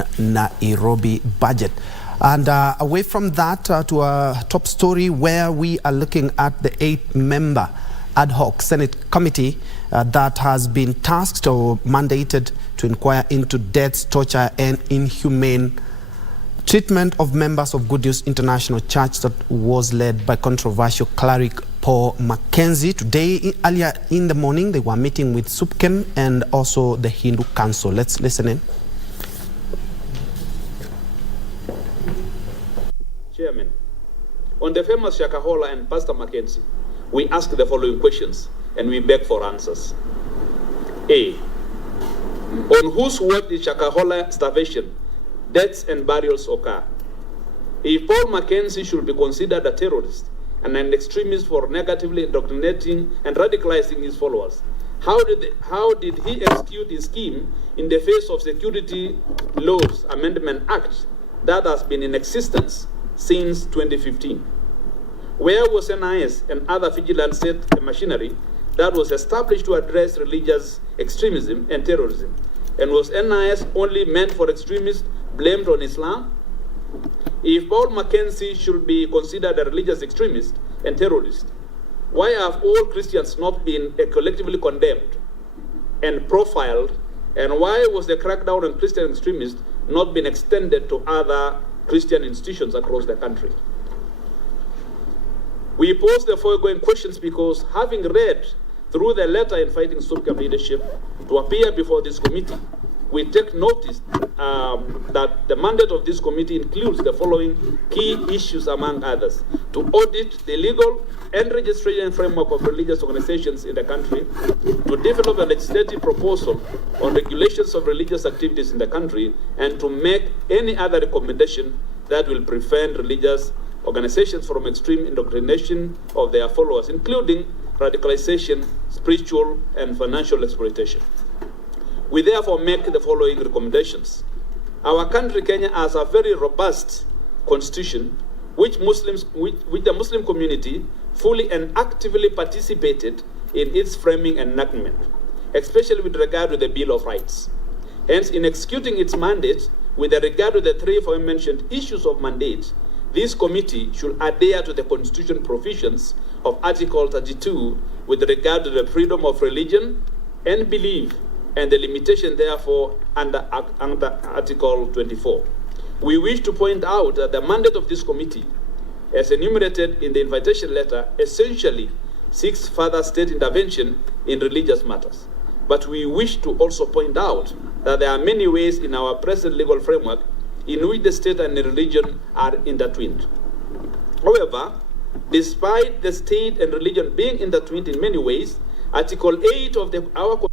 on Nairobi budget. And away from that, to a top story where we are looking at the 8-member ad hoc Senate committee that has been tasked or mandated to inquire into deaths, torture and inhumane treatment of members of Good News International Church that was led by controversial cleric Paul Mackenzie. Today, earlier in the morning, they were meeting with SUPKEM and also the Hindu Council. Let's listen in. Chairman, on the famous Shakahola and Pastor Mackenzie, we ask the following questions and we beg for answers. A. On whose watch did Shakahola starvation, deaths and burials occur? If Paul Mackenzie should be considered a terrorist and an extremist for negatively indoctrinating and radicalizing his followers, how did he execute his scheme in the face of Security Laws Amendment Act that has been in existence since 2015? Where was NIS and other vigilant state machinery that was established to address religious extremism and terrorism? And was NIS only meant for extremists blamed on Islam? If Paul Mackenzie should be considered a religious extremist and terrorist, why have all Christians not been collectively condemned and profiled? And why was the crackdown on Christian extremists not been extended to other Christian institutions across the country? We pose the foregoing questions because, having read through the letter inviting SUPKEM leadership to appear before this committee, we take notice that the mandate of this committee includes the following key issues, among others: to audit the legal and registration framework of religious organizations in the country, to develop a legislative proposal on regulations of religious activities in the country, and to make any other recommendation that will prevent religious organizations from extreme indoctrination of their followers, including radicalization, spiritual and financial exploitation. We therefore make the following recommendations. Our country, Kenya, has a very robust constitution which the Muslim community fully and actively participated in its framing and enactment, especially with regard to the Bill of Rights. Hence, in executing its mandate with regard to the three aforementioned issues of mandate, this committee should adhere to the constitution provisions of Article 32 with regard to the freedom of religion and belief and the limitation therefore under Article 24. We wish to point out that the mandate of this committee, as enumerated in the invitation letter, essentially seeks further state intervention in religious matters. But we wish to also point out that there are many ways in our present legal framework in which the state and the religion are intertwined. However, despite the state and religion being intertwined in many ways, Article 8 of our